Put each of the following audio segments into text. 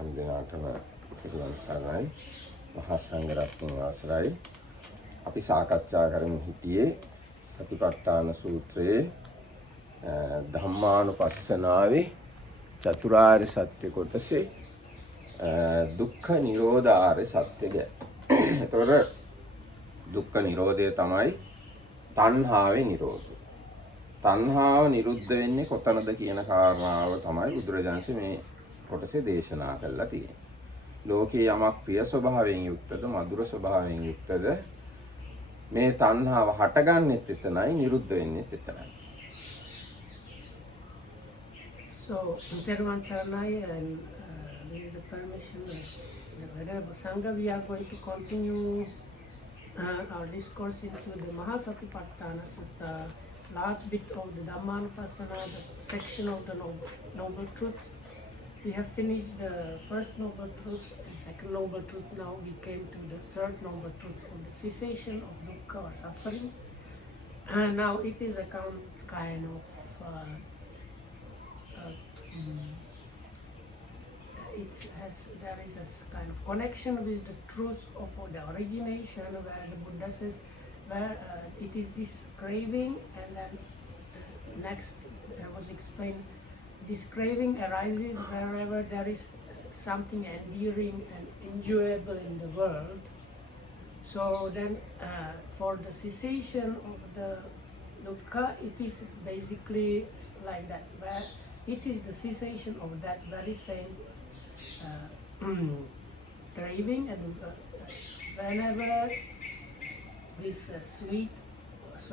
හැමදෙනාටම පිරුවන් සරණයි. මහා සංඝරත්නයේ අවසරයි. අපි සාකච්ඡා කරමින් හිටියේ සතිපට්ඨාන සූත්‍රයේ ධම්මානුපස්සනාවේ චතුරාර්ය සත්‍ය කොටසේ දුක්ඛ නිරෝධාර්ය සත්‍ය ගැන. ඒතකොට දුක්ඛ නිරෝධය තමයි තණ්හාවේ නිරෝධය. තණ්හාව නිරුද්ධ වෙන්නේ කොතනද කියන කාරණාව තමයි බුදුරජාණන් මේ කොටසේ දේශනා කළා තියෙන්නේ. ලෝකේ යමක් ප්‍රිය ස්වභාවයෙන් යුක්තද මధుර ස්වභාවයෙන් යුක්තද මේ තණ්හාව හටගන්නෙත් එතනයි නිරුද්ධ වෙන්නෙත් එතනයි. So, Intervan Saranai and with the permission of the Venerable Sangha, we are going to continue our discourse into the Maha satipatthana Sutta, last bit of the Dhammanupassana, the section of the Noble Truth. We have finished the first Noble Truth and second Noble Truth. Now we came to the third Noble Truth on the cessation of dukkha or suffering. And now it is a kind of there is a kind of connection with the truth of the origination, where the Buddha says where it is this craving, and then next was explained this craving arises wherever there is something endearing and enjoyable in the world. So then for the cessation of the dukkha, it is basically like that, where it is the cessation of that very same craving, and whenever this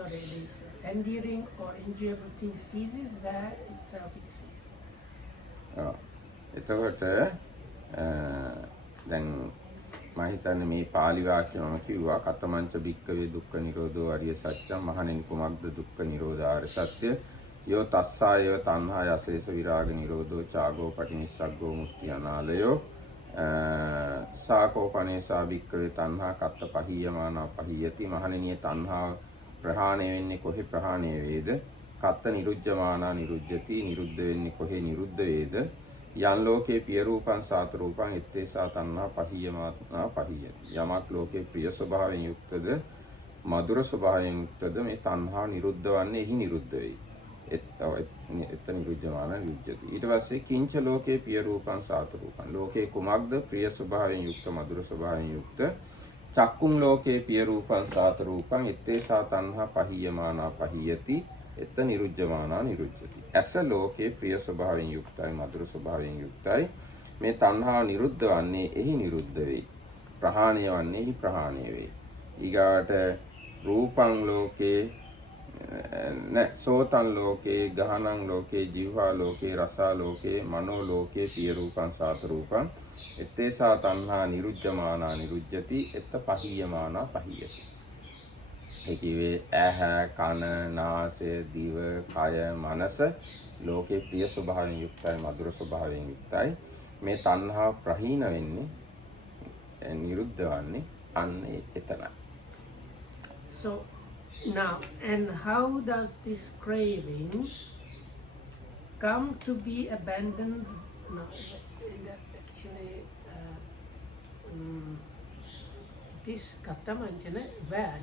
this endearing or enjoyable thing ceases, there itself it ceases. එතකොට දැන් මම හිතන්නේ මේ පාලි වාක්‍ය මම කිව්වා කතමංච භික්කවේ දුක්ඛ නිරෝධෝ අරිය සත්‍යං මහණෙනි කුමක්ද දුක්ඛ නිරෝධාර්ය සත්‍ය යෝ තස්සායව තණ්හාය අශේෂ විරාග නිරෝධෝ චාගෝ පටිනිස්සග්ගෝ මුක්ති අනාලයෝ සාකෝපනේසා භික්කවේ තණ්හා කත්ත පහියමානා පහියති මහණෙනි තණ්හාව ප්‍රහාණය වෙන්නේ කොහේ ප්‍රහාණය වේද කත්ත නිරුද්ධමානා නිරුද්ධති නිරුද්ධ වෙන්නේ කොහේ නිරුද්ධ වේද යන් ලෝකේ පිය රූපං සාත රූපං එත්තේසා තණ්හා පහියමානා පහියති යමක් ලෝකේ ප්‍රිය ස්වභාවයෙන් යුක්තද මధుර ස්වභාවයෙන් යුක්තද මේ තණ්හා නිරුද්ධ වන්නේ එහි නිරුද්ධ වෙයි එත නිරුද්ධමානා නිරුද්ධති ඊට පස්සේ කිංච ලෝකේ පිය රූපං සාත රූපං ලෝකේ කුමක්ද ප්‍රිය ස්වභාවයෙන් යුක්ත මధుර ස්වභාවයෙන් යුක්ත චක්කුම් ලෝකේ පිය රූපං සාත රූපං එත්තේසා තණ්හා පහියමානා පහියති එත නිරුද්ධමානා නිරුද්ධති ඇස ලෝකේ ප්‍රිය ස්වභාවයෙන් යුක්තයි මధుර ස්වභාවයෙන් යුක්තයි මේ තණ්හාව නිරුද්ධ වන්නේ එහි නිරුද්ධ වෙයි ප්‍රහාණය වන්නේ එහි ප්‍රහාණය වෙයි ඊගාට රූපං ලෝකේ සෝතං ලෝකේ ගහනං ලෝකේ ජීවහා ලෝකේ රසා ලෝකේ මනෝ ලෝකේ පිය රූපං සාත රූපං එත්තේසා තණ්හා නිරුද්ධමානා නිරුද්ධති එත පහියමානා පහියති ඒකේ ඇහ කන නාසය දිව කය මනස ලෝකේ ප්‍රිය ස්වභාවයෙන් යුක්තයි මధుර ස්වභාවයෙන් යුක්තයි මේ තණ්හා ප්‍රහීන වෙන්නේ නිරුද්ධ වන්නේ අන්නේ එතනයි. So now, and how does this craving come to be abandoned? No, actually this katamanchana where,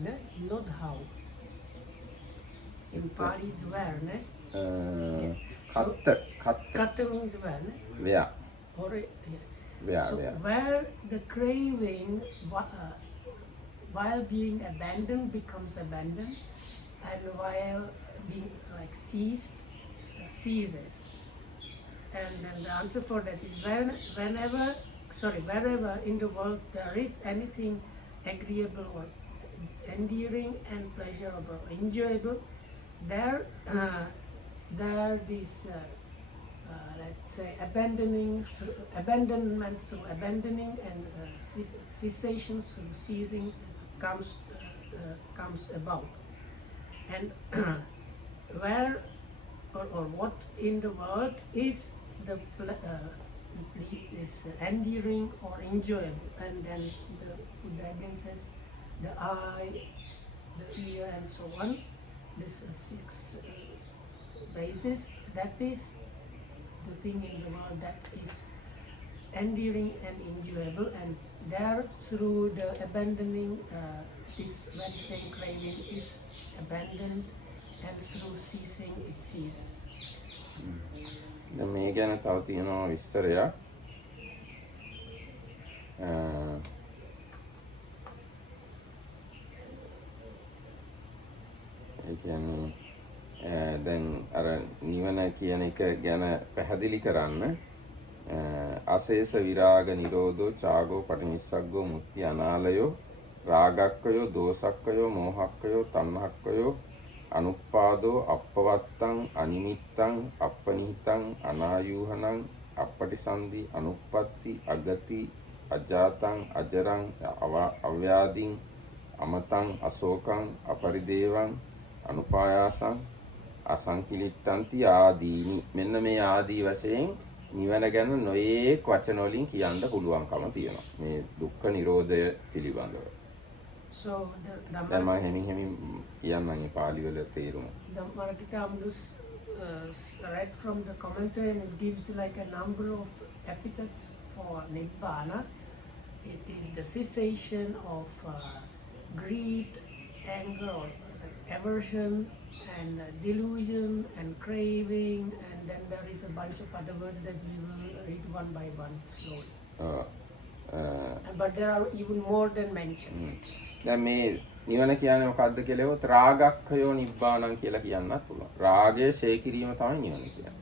not how. In Pali is where, katta means where, where, or where, so where. Where the craving while being abandoned becomes abandoned, and while being like ceases. And then the answer for that is wherever in the world there is anything agreeable or endearing and pleasurable, enjoyable, there this let's say abandonment through abandoning and cessation through ceasing comes about. And where or what in the world is the is endearing or enjoyable, and then the Buddha again says the eye, the ear, and so on. This 6 bases. That is the thing in the world that is endearing and enjoyable, and there through the abandoning this very same craving is abandoned, and through ceasing it ceases. දැන් මේ ගැන තව තියෙනවා විස්තරයක්. ඒ කියන්නේ දැන් අර නිවන කියන එක ගැන පැහැදිලි කරන්න අශේෂ විරාග නිරෝධෝ චාගෝ පටිනිස්සග්ගෝ මුක්ති අනාලයෝ රාගක්කයෝ දෝසක්කයෝ මෝහක්කයෝ තණ්හක්කයෝ අනුප්පාදෝ අප්පවත්තං අනිමිත්තං අප්පනිහිතං අනායූහනං අපටිසන්ධි අනුප්පත්ති අගති අජාතං අජරං අව්‍යාදින් අමතං අශෝකං අපරිදේවං අනුපායාසං අසංකිලිට්ඨන්ති ආදීනි. මෙන්න මේ ආදී වශයෙන් නිවන ගැන නොයේක් වචන වලින් කියන්න පුළුවන්කම තියෙනවා මේ දුක්ඛ නිරෝධය පිළිබඳව. So දැන් මම හැමින් කියන්නම් මේ පාළි වල තේරුම. The Markitamdus read from the commentary, and it gives like a number of epithets for Nibbana. It is the cessation of greed, anger, or aversion, and delusion, and craving, and then there is a bunch of other words that we will read one by one slowly. But there are even more than mentioned. දැන් මේ නිවන කියන්නේ මොකක්ද කියලා ඒවත් රාගක්ඛයෝ නිබ්බාණං කියලා කියන්නත් පුළුවන්. රාගය ශේ කිරීම තමයි නිවන කියන්නේ.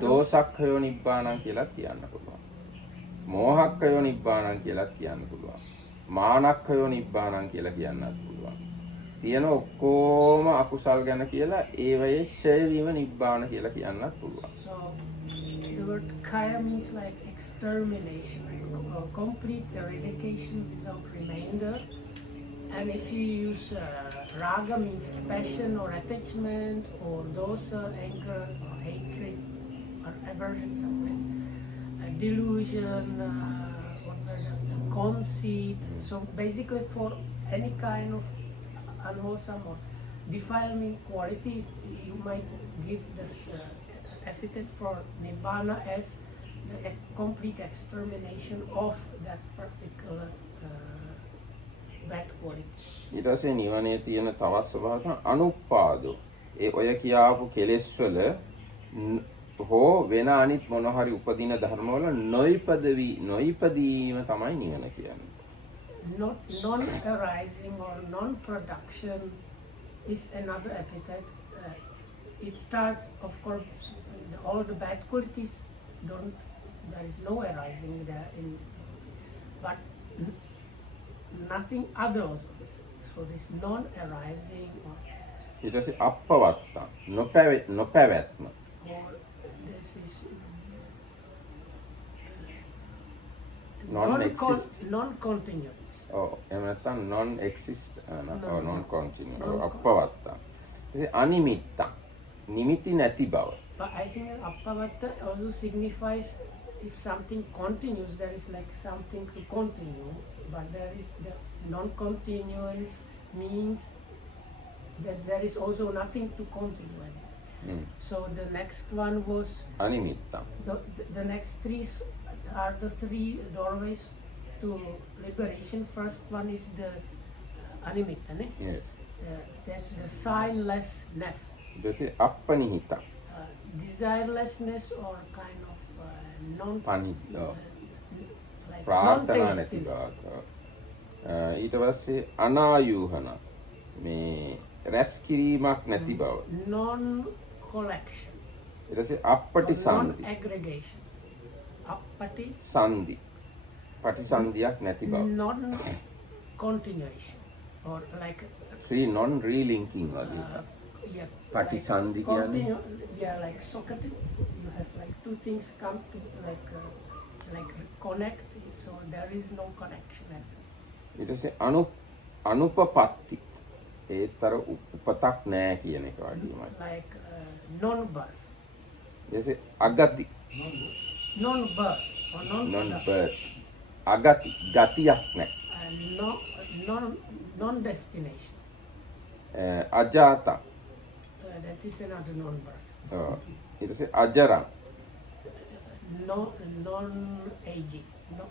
දෝසක්ඛයෝ නිබ්බාණං කියලා කියන්න පුළුවන්. මෝහක්ඛයෝ නිබ්බාණං කියලා කියන්න පුළුවන්. මානක්ඛයෝ නිබ්බාණං කියලා කියන්නත් පුළුවන්. තියෙන ඔක්කොම අකුසල් ගැන කියලා ඒවයේ ඡය වීම නිබ්බාන කියලා කියන්නත් පුළුවන්. So the word kaya means like extermination, complete eradication without remainder. And if you use raga means passion or attachment, or dosa, anger or hatred or aversion, something, delusion, conceit. So basically for any kind of unwholesome or defiling quality, you might give this epithet for Nibbana as the complete extermination of that particular bad quality. ඊට පස්සේ නිවනේ තියෙන තවත් ස්වභාවය තමයි අනුප්පාදෝ. ඒ ඔය කියාපු කෙලෙස් වල හෝ වෙන අනිත් මොන හරි උපදින ධර්ම වල නොයිපදීම තමයි නිවන කියන්නේ. Non-arising or non-production is another epithet. It starts, of course, all the bad qualities there is no arising there, but nothing other also. So this non-arising or ඊට පස්සේ අප්පවත්තං නොපැවැත්ම. or this is non-continuous. එහෙම නැත්නම් non-exist non-continuous අප්පවත්තං. ඉතින් අනිමිත්තං නිමිති නැති බව. But I think appavatta also signifies if something continues, there is like something to continue, but there is the non-continuous means that there is also nothing to continue. So the next one was අනිමිත්තං. The next three are the three doorways to liberation. First one is the animitta, ne? Yes. That's the signlessness. ඊටසේ අප්පනිහිතං. Desirelessness or kind of ප්‍රාර්ථනා නැති බව. ඊට පස්සේ අනායූහන මේ රැස් කිරීමක් නැති බව. Non collection. ඊට පස්සේ අප්පටිසන්ධි. Non aggregation. Appati සන්ධි. පටිසන්ධියක් නැති බව. Non continuation or like non relinking වගේ. yeah, පටිසන්ධි කියන්නේ yeah, like socketing. You have like two things come to like connect, so there is no connection. ඊට පස්සේ අනුපපත්ති. ඒතර උපතක් නැහැ කියන එක වගේමයි. Like non-birth. ඊට අගති. Non-birth or non-birth. අගති ගතියක් නැහැ. Non-destination. අජාත. That is another non-birth. ඊට පස්සේ අජරං. non-aging. No,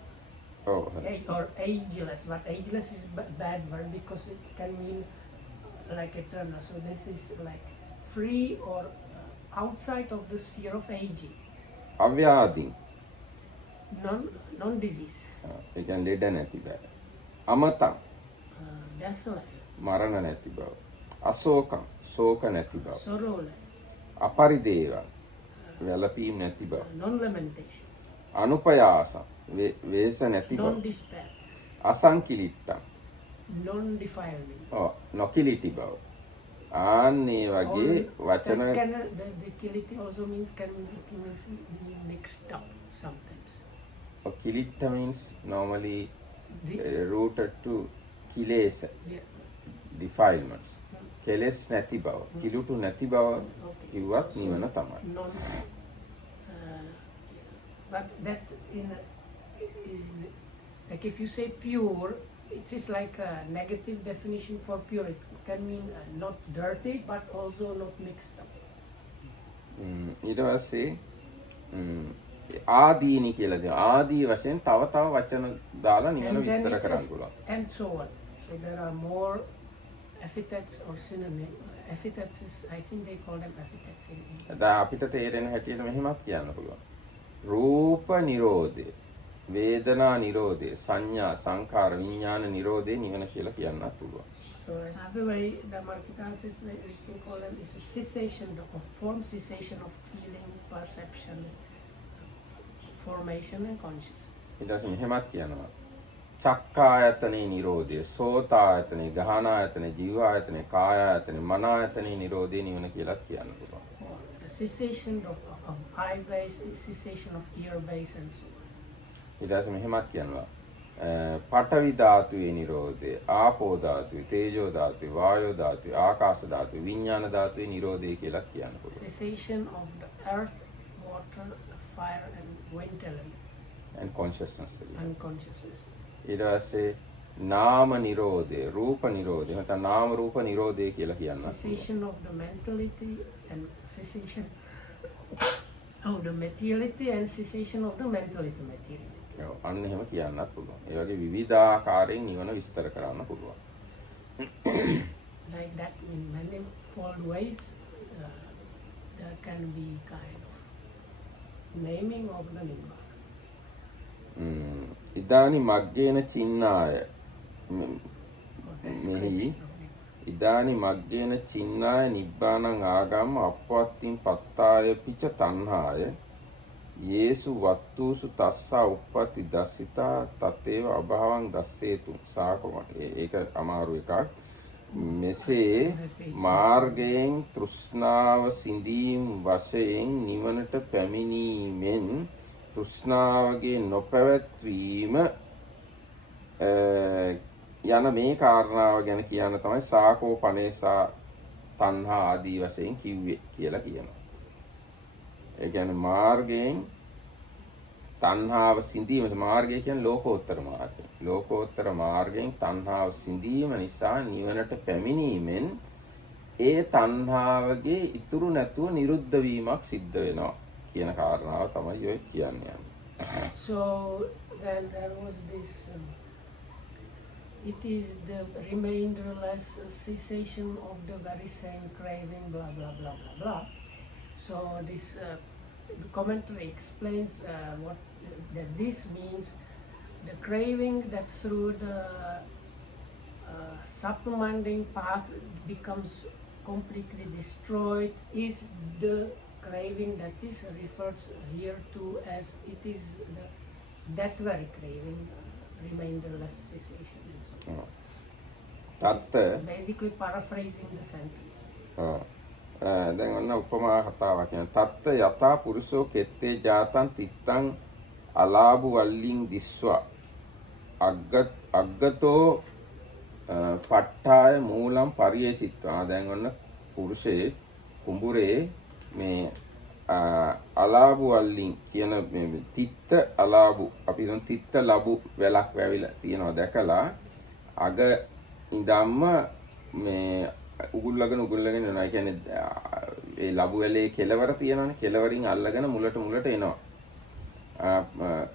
ඔව්. or ageless, but ageless is bad word because it can mean like eternal. So this is like free or outside of the sphere of aging. අව්‍යාධි. Non-disease. ඒ කියන්නේ ලෙඩ නැති බව. අමතං. Deathless. මරණ නැති බව. අශෝකං. ශෝක නැති බව. Sorrowless. අපරිදේව. වැළපීම් නැති බව. Non-lamentation. අනුපයාසං. වේස නැති බව. Non-despair. අසංකිලිට්ඨං. Non-defilement. නොකිලිටි බව. ආන්නේ වගේ වචන The kiliti also means can be mixed up sometimes. කිලිට්ඨ means normally The, rooted to කිලේශ yeah. defilements. කෙලෙස් නැති බව. කිලුටු නැති බව Okay. කිව්වත් නිවන තමයි. But that in like if you say pure, it is like a negative definition for pure. It can mean not dirty, but also not mixed up. ඊට පස්සේ ආදීනි කියලා දෙනවා. ආදී වශයෙන් තව වචන දාලා නිවන And then විස්තර it කරන්න says, පුළුවන්. and so on. So there are more epithets or synonyms. Epithets is, I think they call them epithets in English. දැන් අපිට තේරෙන හැටියට මෙහෙමත් කියන්න පුළුවන්. රූප නිරෝධය, වේදනා නිරෝධය, සංඥා, සංඛාර, විඥාන නිරෝධය නිවන කියලා කියන්නත් පුළුවන්. So another way the Markitas is we can call them is a cessation of form, cessation of feeling, perception, formation and consciousness. ඊට පස්සේ මෙහෙමත් කියනවා. චක්කායතනේ නිරෝධය, සෝතායතනේ, ගහනායතනේ, ජීවායතනේ, කායායතනේ, මනායතනේ නිරෝධය නිවන කියලා කියන්න පුළුවන්. Or the cessation of eye base, cessation of ear base and so on. ඊට පස්සේ මෙහෙමත් කියනවා. පඨවි ධාතුවේ නිරෝධය, ආපෝ ධාතුවේ, තේජෝ ධාතුවේ, වායෝ ධාතුවේ, ආකාශ ධාතුවේ, විඥාන ධාතුවේ නිරෝධය කියලා කියන්න පුළුවන්. Cessation of the earth, water, fire and wind element and consciousness. and consciousness. ඊට පස්සේ නාම නිරෝධය, රූප නිරෝධය, නැත්නම් නාම රූප නිරෝධය කියලා කියන්න. Cessation of the mentality and cessation of the materiality and cessation of the mentality materiality. අන්න එහෙම කියන්නත් පුළුවන්. ඒ වගේ විවිධාකාරයෙන් නිවන විස්තර කරන්න පුළුවන්. Like that in manifold ways there can be kind of naming of the Nibbana. ඉදානි මග්ගේන චින්නාය මෙහි ඉදානි මග්ගේන චින්නාය නිබ්බානං ආගම්ම අපවත්තින් පත්තාය පිච තණ්හාය යේසු වත්තුසු තස්සා උප්පති දස්සිතා තතේව අභාවං දස්සේතු සාකම ඒක අමාරු එකක් මෙසේ මාර්ගයෙන් තෘෂ්ණාව සිඳීම් වශයෙන් නිවනට පැමිණීමෙන් තෘෂ්ණාවගේ නොපැවැත්වීම යන මේ කාරණාව ගැන කියන්න තමයි සාකෝ පනේසා තණ්හා ආදී වශයෙන් කිව්වේ කියලා කියනවා. ඒ කියන්නේ මාර්ගයෙන් තණ්හාව සිඳීම මාර්ගය කියන්නේ ලෝකෝත්තර මාර්ගය. ලෝකෝත්තර මාර්ගයෙන් තණ්හාව සිඳීම නිසා නිවනට පැමිණීමෙන් ඒ තණ්හාවගේ ඉතුරු නැතුව නිරුද්ධ වීමක් සිද්ධ වෙනවා කියන කාරණාව තමයි ඔය කියන්නේ. So then there was this it is the remainderless cessation of the very same craving, blah blah blah blah blah. So this commentary explains what that this means. The craving that through the supplementing path becomes completely destroyed is the craving that is referred here to as it is that very craving, remainderless cessation. And so basically paraphrasing the sentence. දැන් ඔන්න උපමා කතාවක් කියන තත්ත යතා පුරුෂෝ කෙත්තේ ජාතං තිත්තං අලාභු වල්ලින් දිස්වා අග්ගතෝ පට්ඨාය මූලම් පරියසිට්වා. දැන් ඔන්න පුරුෂේ කුඹුරේ මේ අලාභු වල්ලින් කියන මේ තිත්ත අලාභු අපි හිතමු තිත්ත ලැබු වැලක් වැවිලා තියෙනවා දැකලා අග ඉඳන්ම මේ උගුල්ලගෙන යනවා. ඒ කියන්නේ ඒ ලැබු වැලේ කෙලවර තියෙනවනේ. කෙලවරින් අල්ලගෙන මුලට එනවා.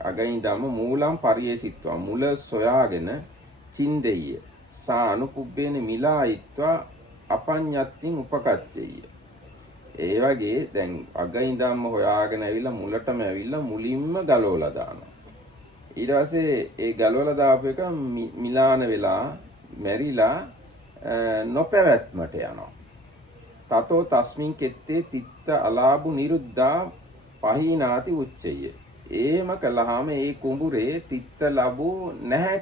අගින්දම මූලම් පරියේසිත්වා මුල සොයාගෙන චින්දෙය සා අනුපුබ්බේන මිලායිත්වා අපඤ්ඤත්තින් උපකච්චෙය. ඒ වගේ දැන් අගින්දම හොයාගෙන ඇවිල්ලා මුලටම ඇවිල්ලා මුලින්ම ගලවලා දානවා. ඊට පස්සේ ඒ ගලවලා දාපු එක මිලාන වෙලා මැරිලා නොපැවැත්මට යනවා. තතෝ තස්මින් කෙත්තේ තිත්ත අලාභු නිරුද්ධා පහීනාති උච්චය. එහෙම කළාම ඒ කුඹුරේ තිත්ත ලැබු නැහැ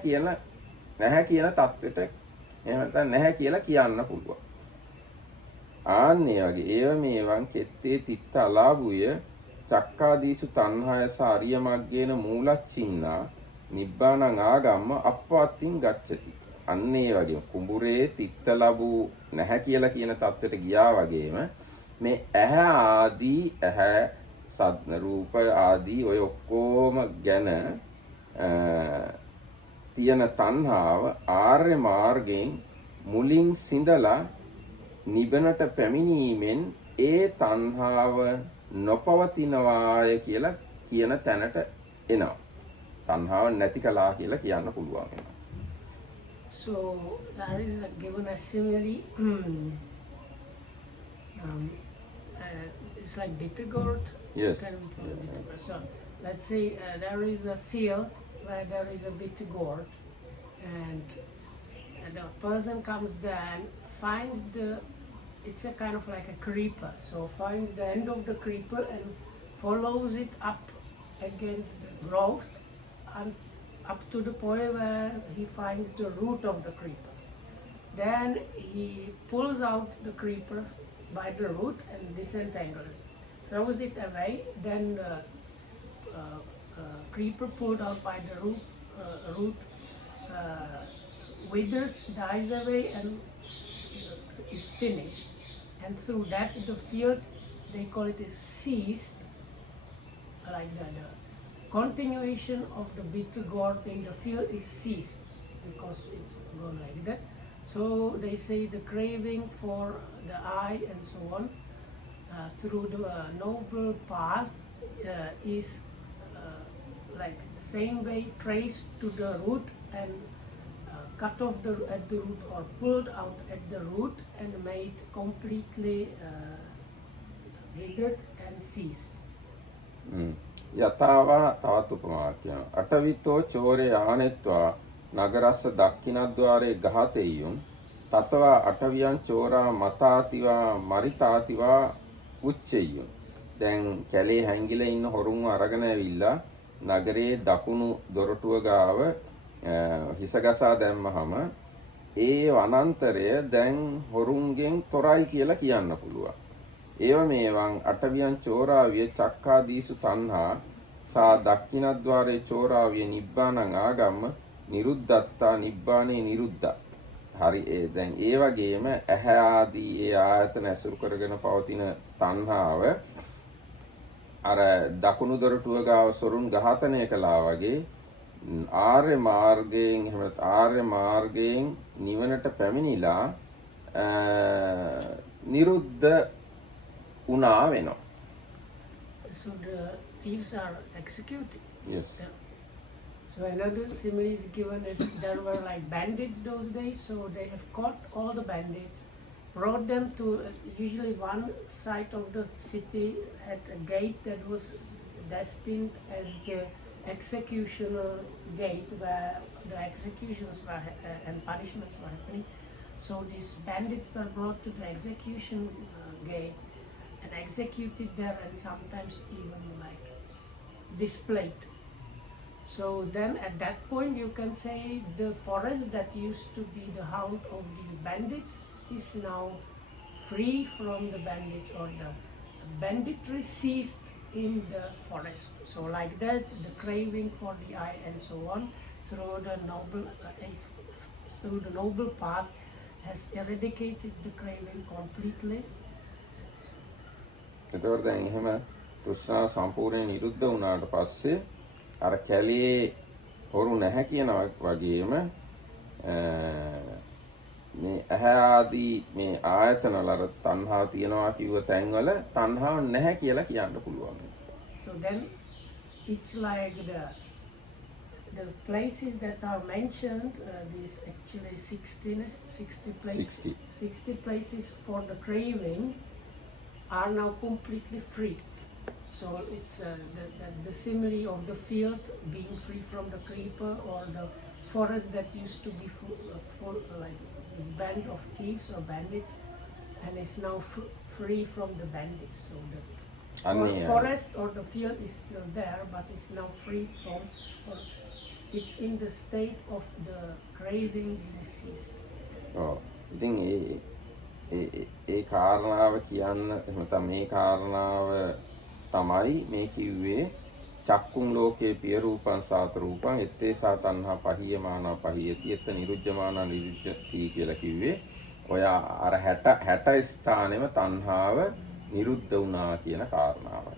කියන தත්වෙට එහෙම නැත්නම් නැහැ කියලා කියන්න පුළුවන්. ආන්නේ වගේ ඒව මේවන් කෙත්තේ තිත්ත අලාභුය චක්කාදීසු තණ්හායස අරිය මග්ගේන මූලච්චින්නා නිබ්බානං ආගම්ම අප්පවත්තින් ගච්ඡති. අන්න ඒ වගේම කුඹුරේ තිත්ත ලැබු නැහැ කියලා කියන தත්වෙට ගියා වගේම මේ ඇහැ ආදී ඇහැ සද්න රූප ආදී ඔය ඔක්කොම ගැන තියෙන තණ්හාව ආර්ය මාර්ගයෙන් මුලින් සිඳලා නිබනට පැමිණීමෙන් ඒ තණ්හාව නොපවතිනවාය කියලා කියන තැනට එනවා. තණ්හාව නැති කළා කියලා කියන්න පුළුවන් වෙනවා. So there is given a simile. It's like bitter gourd. Yes. Can we call it bitter gourd? So let's say there is a field where there is a bitter gourd, and the person comes there and finds it's a kind of like a creeper. So finds the end of the creeper and follows it up against the growth and up to the point where he finds the root of the creeper. Then he pulls out the creeper by the root and disentangles, throws it away. Then the creeper pulled out by the root withers, dies away, and is finished. And through that, the field, they call it, is ceased, like that. The continuation of the bitter gourd in the field is ceased because it's gone like that. So they say the craving for the eye and so on through the noble path is like same way traced to the root and cut off at the root or pulled out at the root and made completely withered and ceased. යතාවා තවත් උපමාවක් කියනවා. අටවිතෝ චෝරේ ආනෙත්වා නගරස්ස දක්ඛිනද්්වාරේ ගහතෙය්‍යුම් තතවා අටවියන් චෝරා මතාතිවා මරිතාතිවා උච්චෙය්‍යුම්. දැන් කැලේ හැංගිලා ඉන්න හොරුන්ව අරගෙන ඇවිල්ලා නගරේ දකුණු දොරටුව ගාව හිසගසා දැම්මහම ඒ වනාන්තරය දැන් හොරුන්ගෙන් තොරයි කියලා කියන්න පුළුවන්. ඒව මේවන් අටවියන් චෝරාවිය චක්කාදීසු තණ්හා සා දක්ඛිනද්්වාරේ චෝරාවිය නිබ්බානං ආගම්ම නිරුද්ධත්තා නිබ්බානේ නිරුද්ධා. හරි දැන් ඒ වගේම ඇහැ ආදී ඒ ආයතන ඇසුරු කරගෙන පවතින තණ්හාව අර දකුණු දොරටුව ගාව සොරුන් ඝාතනය කළා වගේ ආර්ය මාර්ගයෙන් එහෙම ආර්ය මාර්ගයෙන් නිවනට පැමිණිලා නිරුද්ධ වුණා වෙනවා. So the thieves are executed. Yes. So another simile is given as there were like bandits those days, so they have caught all the bandits, brought them to usually one side of the city at a gate that was destined as the executioner gate where the executions were and punishments were happening. So these bandits were brought to the execution gate and executed there and sometimes even like displayed. So then at that point you can say the forest that used to be the haunt of the bandits is now free from the bandits, or the banditry ceased in the forest. So like that the craving for the eye and so on through the noble path has eradicated the craving completely. එතකොට දැන් එහෙම තෘෂ්ණා සම්පූර්ණයෙන් නිරුද්ධ වුණාට පස්සේ අර කැලේ හොරු නැහැ කියන වගේම මේ ඇහැ ආදී මේ ආයතන වල තණ්හාව තියනවා කිව්ව තැන්වල තණ්හාව නැහැ කියලා කියන්න පුළුවන්. So then it's like the places that are mentioned, these actually 60 places, 60 places for the craving are now completely free. So it's that's the simile of the field being free from the creeper, or the forest that used to be full like this band of thieves or bandits, and it's now free from the bandits. So the forest or the field is still there, but it's now free from, or it's in the state of the craving being ceased. ඉතින් ඒ කාරණාව කියන්න නැත්නම් මේ කාරණාව තමයි මේ කිව්වේ චක්කුම් ලෝකේ පිය රූපං සාත රූපං එත්තේ සා තණ්හා පහියමානා පහියති එත්ත නිරුද්ධමානා නිරුද්ධති කියලා කිව්වේ ඔය අර 60 ස්ථානෙම තණ්හාව නිරුද්ධ වුණා කියන කාරණාවයි.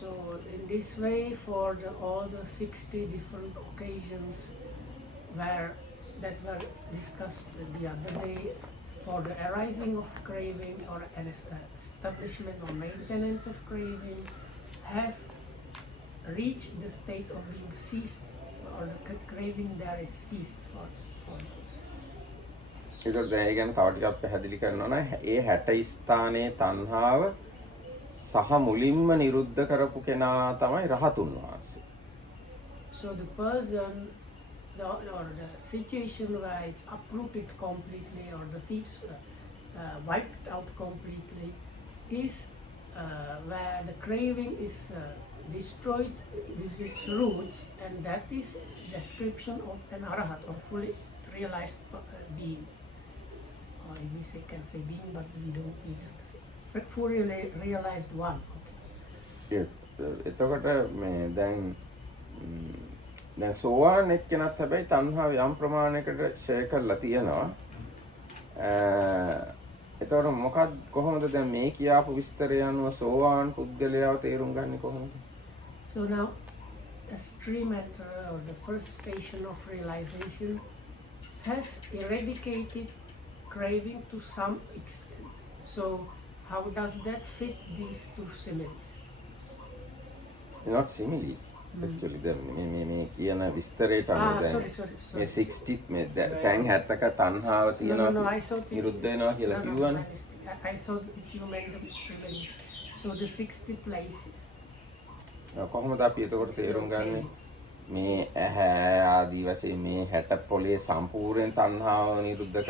So in this way, for all the 60 different occasions that were discussed the other day, for the arising of craving or an establishment or maintenance of craving, have reached the state of being ceased, or the craving there is ceased for those. ඒකට දැන් ඒ ගැන තව ටිකක් පැහැදිලි කරනවා නම් ඒ 60 ස්ථානයේ තණ්හාව සහ මුලින්ම නිරුද්ධ කරපු කෙනා තමයි රහතුන් වහන්සේ. So the person or the situation where it's uprooted completely, or the thieves wiped out completely, is where the craving is destroyed with its roots, and that is description of an arahat or fully realized being. Or we can say being, but we don't need it. But fully realized one. Okay. Yes. එතකොට මේ දැන් සෝවාන් එක්කෙනත් හැබැයි තණ්හාව යම් ප්‍රමාණයකට ෂෙයා කරලා තියෙනවා. එතකොට මොකක්ද කොහොමද දැන් මේ කියාපු විස්තරය අනුව සෝවාන් පුද්ගලයාව තේරුම් ගන්නේ කොහොමද? So now the stream enter, or the first station of realization, has eradicated craving to some extent. So how does that fit these two similes? Not similes. Actually, මේ කියන විස්තරයට අනුව දැන් මේ 60 මේ තැන් 70ක තණ්හාව තියෙනවා නිරුද්ධ වෙනවා කියලා කිව්වනේ. I thought you meant the similes. So the 60 places. කොහොමද අපි එතකොට තේරුම් ගන්නේ? මේ ඇහැ ආදී වශයෙන් මේ 60 පොලේ සම්පූර්ණ තණ්හාව නිරුද්ධ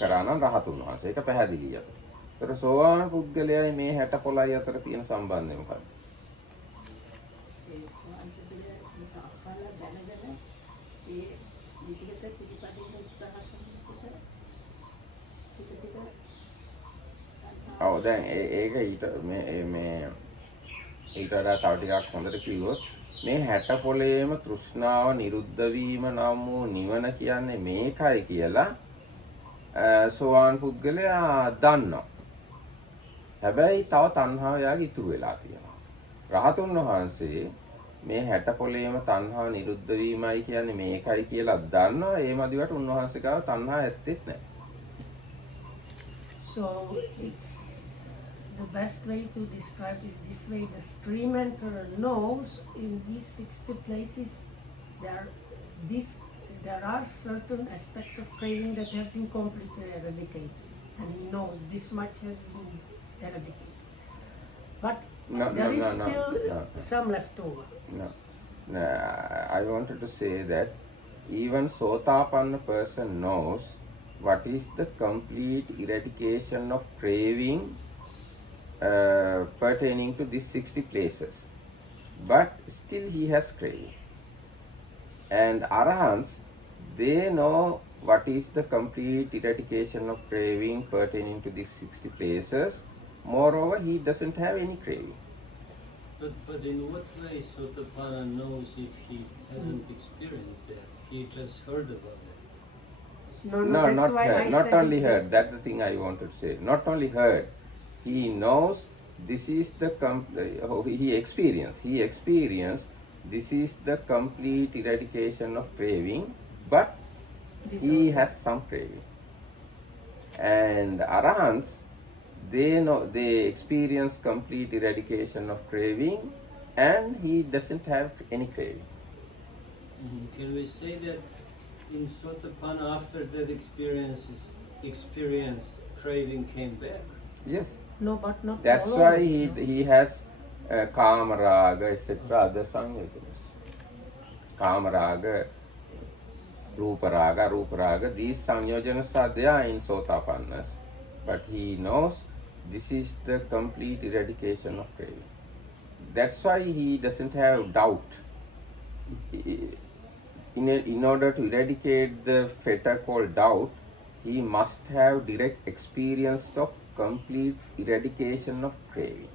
කරා නම් රහතුන් වහන්සේ. ඒක පැහැදිලි අපිට. ඒතර සෝවාන් පුද්ගලයායි මේ 60 පොලයි අතර තියෙන සම්බන්ධය මොකක්ද? ඔව් දැන් ඒක ඊට ඊට වඩා තව ටිකක් හොඳට කිව්වොත් මේ 60 පොලේම තෘෂ්ණාව නිරුද්ධ වීම නම් වූ නිවන කියන්නේ මේකයි කියලා සෝවාන් පුද්ගලයා දන්නවා. හැබැයි තව තණ්හාව යාගේ ඉතුරු වෙලා තියෙනවා. රහතුන් වහන්සේ මේ 60 පොලේම තණ්හාව නිරුද්ධ වීමයි කියන්නේ මේකයි කියලා දන්නවා. ඒ මදිවට උන්වහන්සේ ගාව තණ්හාව ඇත්තෙත් නැහැ. So it's the best way to describe is this way: the stream enterer knows in these 60 places there are certain aspects of craving that have been completely eradicated, and he knows this much has been eradicated. But there is still some left over. No, I wanted to say that even Sotapanna person knows what is the complete eradication of craving pertaining to these 60 places, but still he has craving. And Arahants, they know what is the complete eradication of craving pertaining to these 60 places. Moreover, he doesn't have any craving. But in what way Sotapanna knows if he hasn't experienced that? He just heard about it. No, not heard. Not only heard. That's the thing I wanted to say. Not only heard. He knows this is the he experienced this is the complete eradication of craving, but he has some craving. And Arahants, they know they experience complete eradication of craving and he doesn't have any craving. Can we say that in Sotapanna, after that experience, craving came back? Yes. No, but not That's all why of it, no? he has kama raga, etc. other sanyojanas. Kama raga, rupa raga, these sanyojanas are there in Sotapannas. But he knows this is the complete eradication of craving. That's why he doesn't have doubt. In order to eradicate the fetter called doubt, he must have direct experience of complete eradication of craving.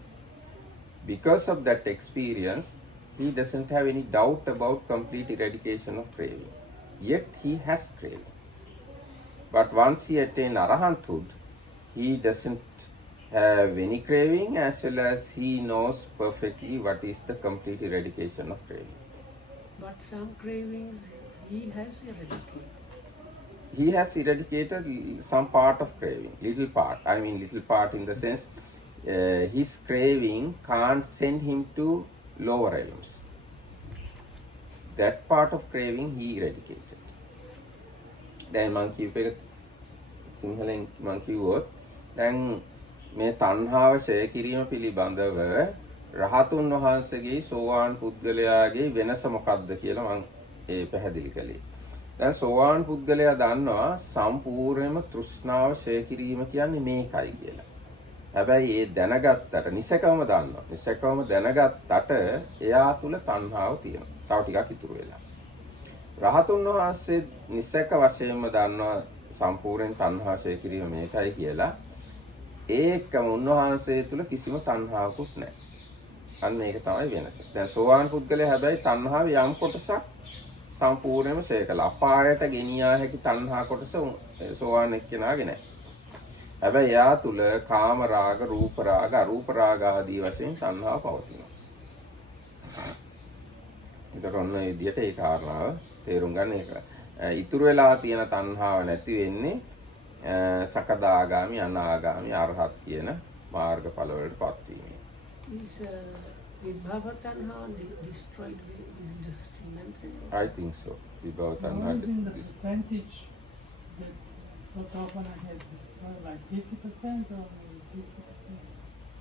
Because of that experience, he doesn't have any doubt about complete eradication of craving. Yet he has craving. But once he attains arahanthood, he doesn't have any craving, as well as he knows perfectly what is the complete eradication of craving. But some cravings he has eradicated. He has eradicated some part of craving, little part. I mean little part in the sense his craving can't send him to lower realms. That part of craving he eradicated. දැන් මං කියප එක සිංහලෙන් මං කිව්වොත් දැන් මේ තණ්හාව ඡය කිරීම පිළිබඳව රහතුන් වහන්සේගේ සෝවාන් පුද්ගලයාගේ වෙනස මොකක්ද කියලා මං ඒ පැහැදිලි කළේ. දැන් සෝවාන් පුද්ගලයා දන්නවා සම්පූර්ණයෙන්ම තෘෂ්ණාව ඡය කිරීම කියන්නේ මේකයි කියලා. හැබැයි ඒ දැනගත්තට නිසකවම දන්නවා. නිසකවම දැනගත්තට එයා තුල තණ්හාව තියෙනවා. තව ටිකක් ඉතුරු වෙලා. රහතුන් වහන්සේ නිසක වශයෙන්ම දන්නවා සම්පූර්ණ තණ්හා ඡය කිරීම මේකයි කියලා. ඒකම උන්වහන්සේ තුල කිසිම තණ්හාවකුත් නැහැ. අන්න ඒක තමයි වෙනස. දැන් සෝවාන් පුද්ගලයා හැබැයි තණ්හාව යම් කොටසක් සම්පූර්ණයෙන්ම ඡය කළා. අපායට ගෙනියා හැකි තණ්හා කොටස සෝවාන් එක්කෙනාගේ නැහැ. හැබැයි එයා තුල කාම රාග, රූප රාග, අරූප රාග ආදී වශයෙන් තණ්හාව පවතිනවා. ඒකට ඔන්න ඒ විදිහට ඒ කාරණාව තේරුම් ගන්න එක. ඉතුරු වෙලා තියෙන තණ්හාව නැති වෙන්නේ සකදාගාමි, අනාගාමි, අරහත් කියන මාර්ගඵල වලටපත් වීමෙන්. Is Vibhava Tanha destroyed with the stream? I think so. Vibhava So Tanha. what is in the percentage that Sotapanna has destroyed, like 50% or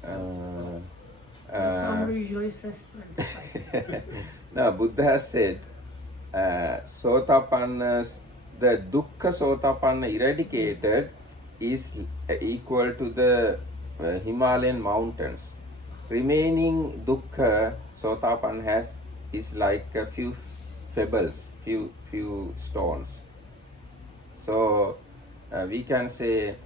60%? Amr usually says 25. Now, Buddha has said, Sotapanna's, the dukkha Sotapanna eradicated is equal to the Himalayan mountains. Remaining dukkha Sotapanna has is like a few pebbles, few stones. So we can say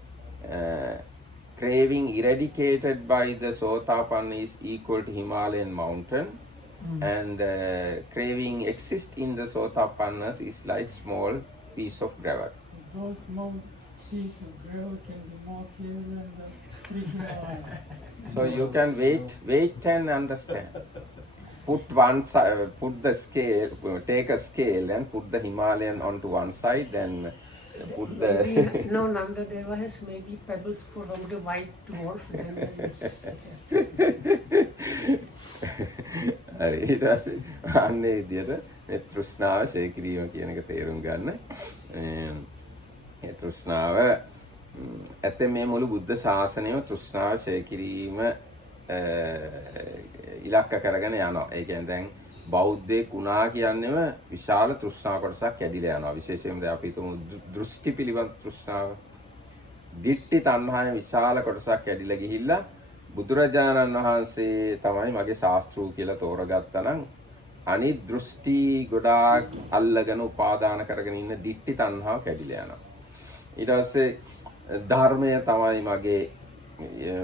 craving eradicated by the Sotapanna is equal to Himalayan mountain, and craving exists in the Sotapannas is like small piece of gravel. Those small pieces of gravel can be more here than the 3 Himalayas. So you can wait and understand. Put one side, put the scale, take a scale and put the Himalayan onto one side and put the. Maybe, no, Nandadeva has maybe pebbles from the white dwarf. හරි ඊට පස්සේ අන්නේ විදියට මේ තෘෂ්ණාව ඡය කිරීම කියන එක තේරුම් ගන්න. මේ තෘෂ්ණාව ඇත්තේ මේ මුළු බුද්ධ ශාසනයම තෘෂ්ණාව ඡය කිරීම ඉලක්ක කරගෙන යනවා. ඒ කියන්නේ දැන් බෞද්ධයෙක් වුණා කියන්නේම විශාල තෘෂ්ණා කොටසක් කැඩිලා යනවා. විශේෂයෙන්ම දැන් අපි හිතමු දෘෂ්ටි පිළිබඳ තෘෂ්ණාව. දිට්ඨි තණ්හාවේ විශාල කොටසක් කැඩිලා ගිහිල්ලා බුදුරජාණන් වහන්සේ තමයි මගේ ශාස්ත්‍රූ කියලා තෝරගත්තා නම් අනිත් දෘෂ්ටි ගොඩාක් අල්ලගෙන උපාදාන කරගෙන ඉන්න දිට්ඨි තණ්හාව කැඩිලා යනවා. ඊට පස්සේ ධර්මය තමයි මගේ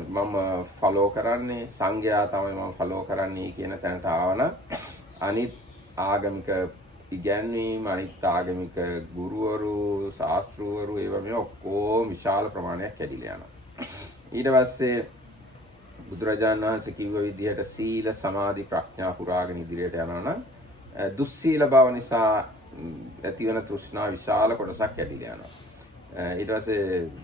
මම ෆලෝ කරන්නේ, සංඝයා තමයි මම ෆලෝ කරන්නේ කියන තැනට ආවනම් අනිත් ආගමික ඉගැන්වීම්, අනිත් ආගමික ගුරුවරු, ශාස්ත්‍රූවරු ඒවා මේ ඔක්කොම විශාල ප්‍රමාණයක් කැඩිලා යනවා. ඊට පස්සේ බුදුරජාණන් වහන්සේ කිව්ව විදිහට සීල, සමාධි, ප්‍රඥා පුරාගෙන ඉදිරියට යනවා නම් දුස්සීල බව නිසා ඇතිවන තෘෂ්ණා විශාල කොටසක් කැඩිලා යනවා. ඊට පස්සේ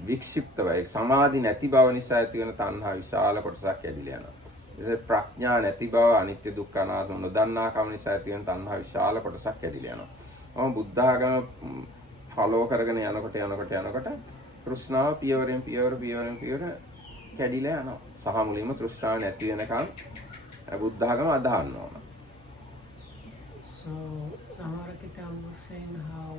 වික්ෂිප්තව ඒ සමාධි නැති බව නිසා ඇතිවන තණ්හා විශාල කොටසක් කැඩිලා යනවා. ඒ ප්‍රඥා නැති බව අනිත්‍ය දුක්ඛ අනාත්ම නොදන්නාකම නිසා ඇති වෙන තණ්හා විශාල කොටසක් කැඩිලා යනවා. මම බුද්ධ ආගම ෆලෝ කරගෙන යනකොට තෘෂ්ණාව පියවරෙන් පියවර කැඩිලා යනවා. සහ මුලින්ම තෘෂ්ණාව නැති වෙනකන් බුද්ධ ආගම අදහන්න ඕන. So Amarakita was saying how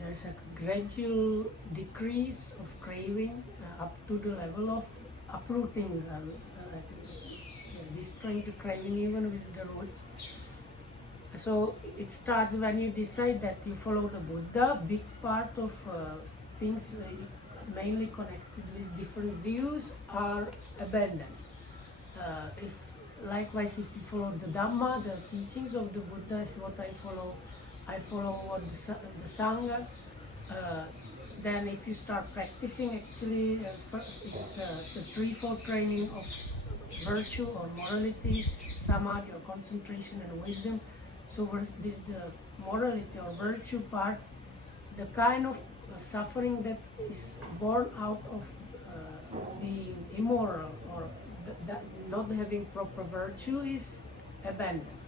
there's a gradual decrease of craving up to the level of uprooting, destroying the craving even with the roots. So it starts when you decide that you follow the Buddha. Big part of things mainly connected with different views are abandoned. If likewise, if you follow the Dhamma, the teachings of the Buddha is what I follow. I follow what the Sangha. Then if you start practicing, actually it's a threefold training of virtue or morality, samadhi or concentration and wisdom. So whereas this the morality or virtue part, the kind of suffering that is born out of being immoral or that not having proper virtue is abandoned.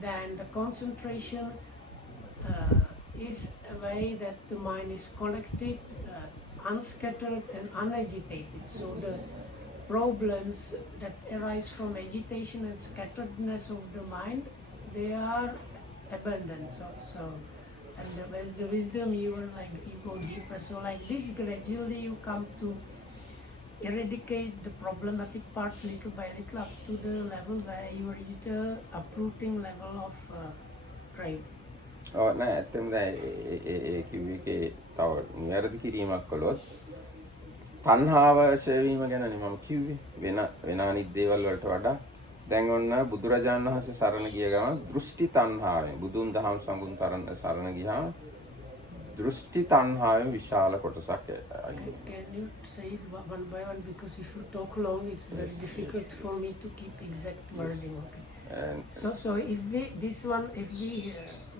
Then the concentration is a way that the mind is collected, unscattered and unagitated. So the problems that arise from agitation and scatteredness of the mind, they are abandoned. So and with the wisdom you go deeper. So like this, gradually you come to eradicate the problematic parts little by little up to the level where you reach the uprooting level of craving. ඔව් නෑ ඇත්තම දැන් ඒ කිව්වේ තව නිවැරදි කිරීමක් කළොත් තණ්හාව ඡේවීම ගැනනේ මම කිව්වේ වෙන අනිත් දේවල් වලට වඩා දැන් ඔන්න බුදුරජාණන් වහන්සේ සරණ ගිය ගමන් දෘෂ්ටි තණ්හාවෙන් බුදුන් දහම් සම්බුන් සරණ ගියාම දෘෂ්ටි තණ්හාවෙන් විශාල කොටසක් Can you say it one by one, because if you talk long it's very difficult for me to keep exact wording. Okay. So if we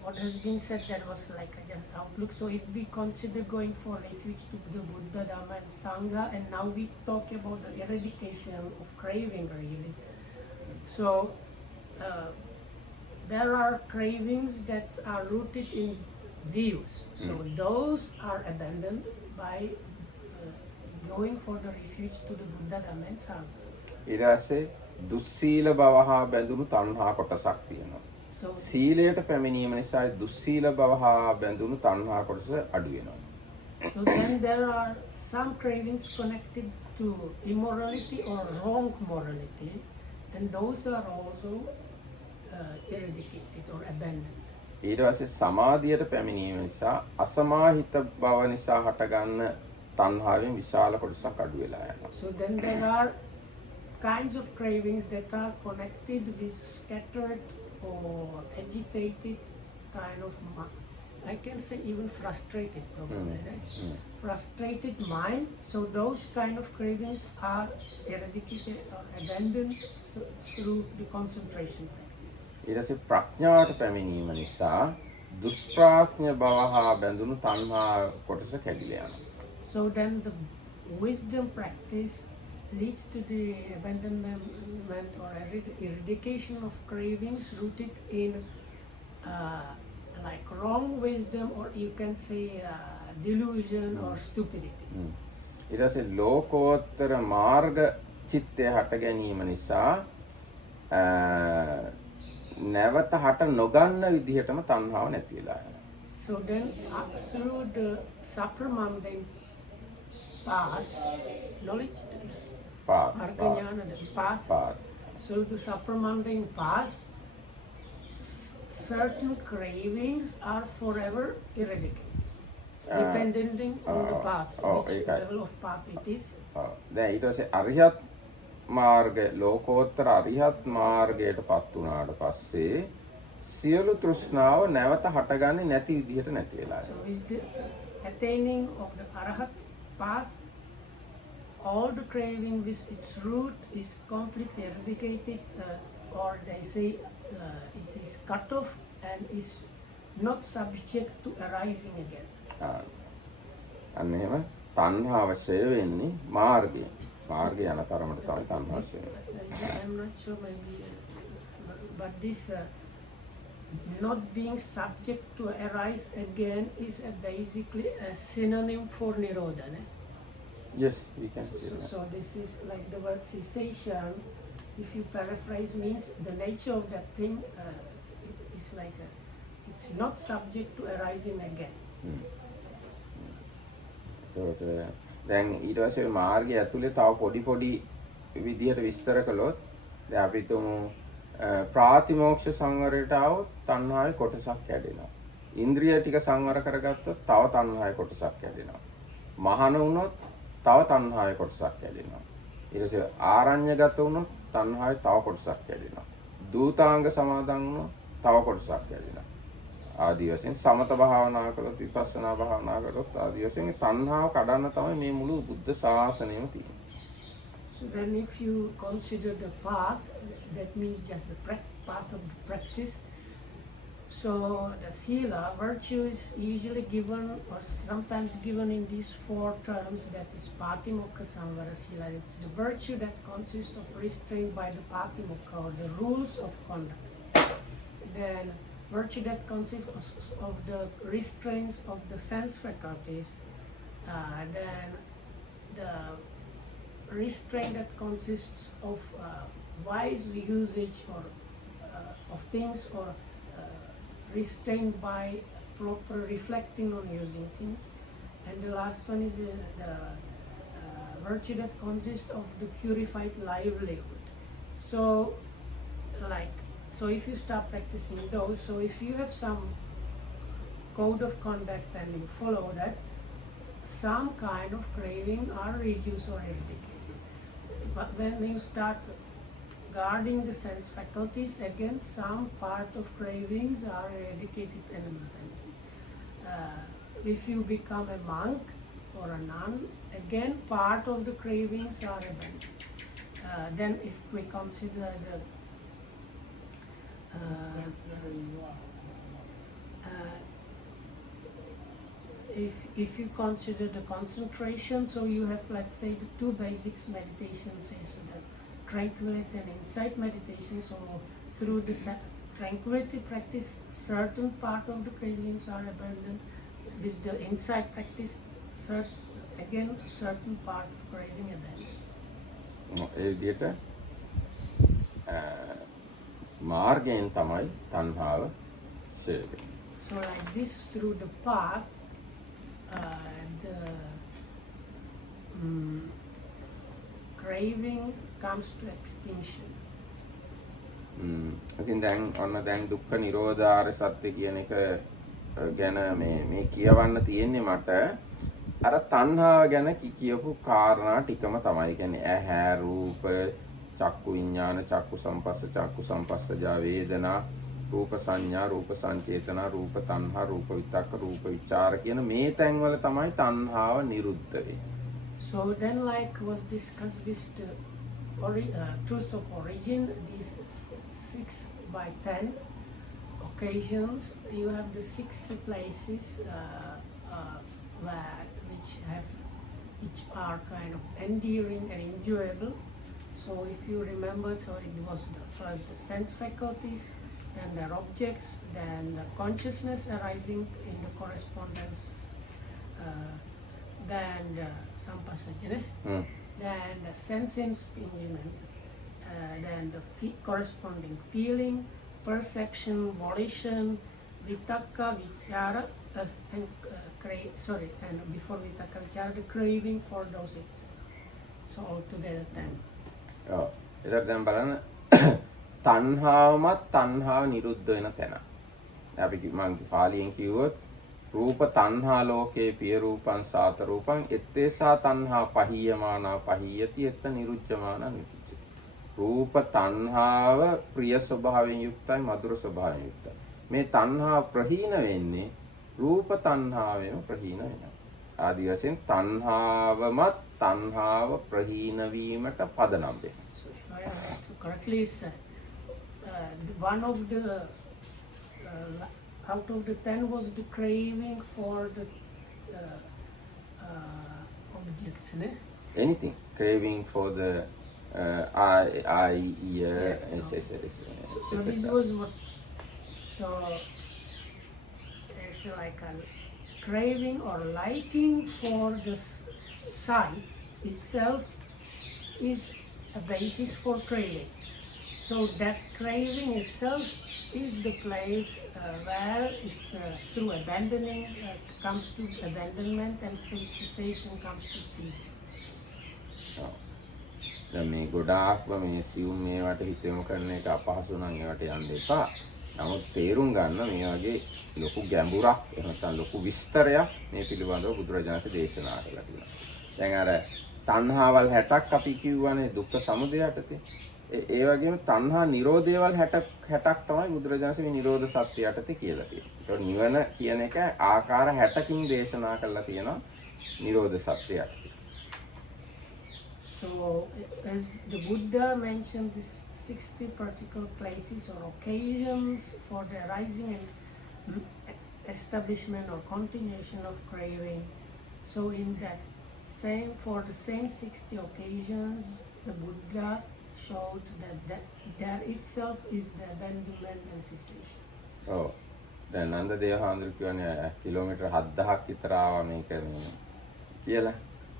what has been said, that was like a just outlook. So if we consider going for refuge to the Buddha, Dhamma and Sangha, and now we talk about the eradication of craving really. So there are cravings that are rooted in views. So those are abandoned by going for the refuge to the Buddha, Dhamma and Sangha. ඊට පස්සේ දුස්සීල බව හා බැඳුණු තණ්හා කොටසක් තියෙනවා. සීලයට පැමිණීම නිසා දුස්සීල බව හා බැඳුණු තණ්හා කොටස අඩු වෙනවා. So then there are some cravings connected to immorality or wrong morality, and those are also eradicated or abandoned. ඊට පස්සේ සමාධියට පැමිණීම නිසා අසමාහිත බව නිසා හටගන්න තණ්හාවෙන් විශාල කොටසක් අඩු වෙලා යනවා. So then there are kinds of cravings that are connected with scattered or agitated kind of I can say even frustrated probably, right? Frustrated mind. So those kind of cravings are eradicated or abandoned through the concentration practice. ඊට පස්සේ ප්‍රඥාවට පැමිණීම නිසා දුෂ්ප්‍රඥ බව හා බැඳුණු තණ්හා කොටස කැඩිලා යනවා. So then the wisdom practice leads to the abandonment or eradication of cravings rooted in like wrong wisdom, or you can say delusion or stupidity. ඊට පස්සේ ලෝකෝත්තර මාර්ග චිත්තය හට ගැනීම නිසා නැවත හට නොගන්න විදිහටම තණ්හාව නැති වෙලා යනවා. So then through the supramundane path, knowledge, path. So the supramundane path, certain cravings are forever eradicated, depending on the path, which level of path it is. දැන් ඊට පස්සේ අරිහත් මාර්ග ලෝකෝත්තර අරිහත් මාර්ගයට පත් වුණාට පස්සේ සියලු තෘෂ්ණාව නැවත හටගන්නේ නැති විදිහට නැති වෙලා So is the attaining of the arahat path, all the craving with its root is completely eradicated, or they say it is cut off and is not subject to arising again. අන්න එහෙම තණ්හාව ක්ෂය වෙන්නේ මාර්ගයෙන්. මාර්ගය යන තරමට තමයි තණ්හාව ක්ෂය වෙන්නේ. I'm not sure maybe, but this not being subject to arise again is basically a synonym for nirodha. Yes, we can say that. So this is like the word cessation. If you paraphrase, means the nature of that thing is like it's not subject to arising again. ඒකට දැන් ඊට පස්සේ මාර්ගය ඇතුලේ තව පොඩි විදිහට විස්තර කළොත් දැන් අපි තුමු ප්‍රාතිමෝක්ෂ සංවරයට આવොත් තණ්හාවේ කොටසක් කැඩෙනවා. ඉන්ද්‍රිය ටික සංවර කරගත්තොත් තව තණ්හාවේ කොටසක් කැඩෙනවා. මහාන වුණොත් තව තණ්හාවේ කොටසක් කැඩෙනවා. ඊට පස්සේ ආරඤ්‍යගත වුණොත් තණ්හාවේ තව කොටසක් කැඩෙනවා. දූතාංග සමාදන් වුණොත් තව කොටසක් කැඩෙනවා. ආදි වශයෙන් සමත භාවනා කළොත් විපස්සනා භාවනා කළොත් ආදි වශයෙන් තණ්හාව කඩන්න තමයි මේ මුළු බුද්ධ ශාසනයම තියෙන්නේ. So then if you consider the path, that means just the path of the practice. So the sila, virtue is usually given or sometimes given in these four terms, that is patimokkha samvara sila. It's the virtue that consists of restraint by the patimokkha or the rules of conduct. Then virtue that consists of the restraints of the sense faculties, then the restraint that consists of wise usage or of things, or restrained by proper reflecting on using things, and the last one is the virtue that consists of the purified livelihood. So if you start practicing those, so if you have some code of conduct and you follow that, some kind of craving are reduced or eradicated. But when you start guarding the sense faculties, again some part of cravings are eradicated permanently. If you become a monk or a nun, again part of the cravings are abandoned. Then if we consider the That's where you are. if you consider the concentration, so you have, let's say, the two basics meditations is the tranquility and insight meditation. So through the tranquility practice, certain part of the cravings are abandoned. With the insight practice, again certain part of craving abandoned. ඒ විදිහට මාර්ගයෙන් තමයි තණ්හාව ක්ෂය වෙන්නේ. So like this, through the path, the craving comes to extinction. ඉතින් දැන් දුක්ඛ නිරෝධාර සත්‍ය කියන එක ගැන මේ කියවන්න තියෙන්නේ මට අර තණ්හාව ගැන කියපු කාරණා ටිකම තමයි. කියන්නේ ඇහැ රූප චක්කු විඥාන චක්කු සම්පස්සජා වේදනා රූප සංඥා රූප සංචේතන රූප තණ්හා රූප විතක්ක රූප විචාර කියන මේ තැන් වල තමයි තණ්හාව නිරුද්ධ වෙන්නේ. So then, like was discussed with the truth of origin, these 6x10 occasions, you have the 60 places which are kind of endearing and enjoyable. So if you remember, so it was first the sense faculties, then their objects, then the consciousness arising in the correspondence, then the sampasajana, then the sense impingement, then the corresponding feeling, perception, volition, vitakka, vichara, and before vitakka, vichara, the craving for those things. So altogether 10. ඔව්. ඒකට දැන් බලන්න තණ්හාවමත් තණ්හාව නිරුද්ධ වෙන තැන. අපි මම පාලියෙන් කිව්වොත් රූප තණ්හා ලෝකේ පිය රූපං සාත රූපං එත්තේසා තණ්හා පහියමානා පහියති එත්ත නිරුච්ඡමානා නිරුච්ඡති. රූප තණ්හාව ප්‍රිය ස්වභාවයෙන් යුක්තයි මధుර ස්වභාවයෙන් යුක්තයි. මේ තණ්හා ප්‍රහීන වෙන්නේ රූප තණ්හාවෙන් ප්‍රහීන වෙනවා. ආදි වශයෙන් තණ්හාවමත් තණ්හාව ප්‍රහීන වීමට පදනම් වෙනවා. So if I have to correctly say, one of the out of the 10 was the craving for the objects, ne? Anything. Craving for the eye, ear, Yeah, etc. So this was what. So it's like a craving or liking for the sights itself is a basis for craving. So that craving itself is the place where it's through abandoning comes to abandonment and through cessation comes to ceasing. දැන් මේ ගොඩාක්ම මේ සියුම් මේවට හිත යොමු කරන එක අපහසු නම් ඒවට යන්න එපා. නමුත් තේරුම් ගන්න මේ වගේ ලොකු ගැඹුරක් එහෙම නැත්නම් ලොකු විස්තරයක් මේ පිළිබඳව බුදුරජාණන් වහන්සේ දේශනා කළා තියෙනවා. දැන් අර තණ්හාවල් 60ක් අපි කිව්වනේ දුක්ඛ සමුදය යටතේ. ඒ වගේම තණ්හා නිරෝධයවල් 60ක් තමයි බුදුරජාණන් වහන්සේ මේ නිරෝධ සත්‍ය යටතේ කියලා තියෙන්නේ. ඒතකොට නිවන කියන එක ආකාර 60කින් දේශනා කළා තියෙනවා නිරෝධ සත්‍ය යටතේ. So, as the Buddha mentioned, these 60 particular places or occasions for the arising and establishment or continuation of craving. So, in that for the same 60 occasions, the Buddha showed that there itself is the abandonment and cessation. ඔව්. දැන් නන්ද දේවහාමුදුරු කියන්නේ කිලෝමීටර් 7000ක් විතර ආවා මේක කියලා.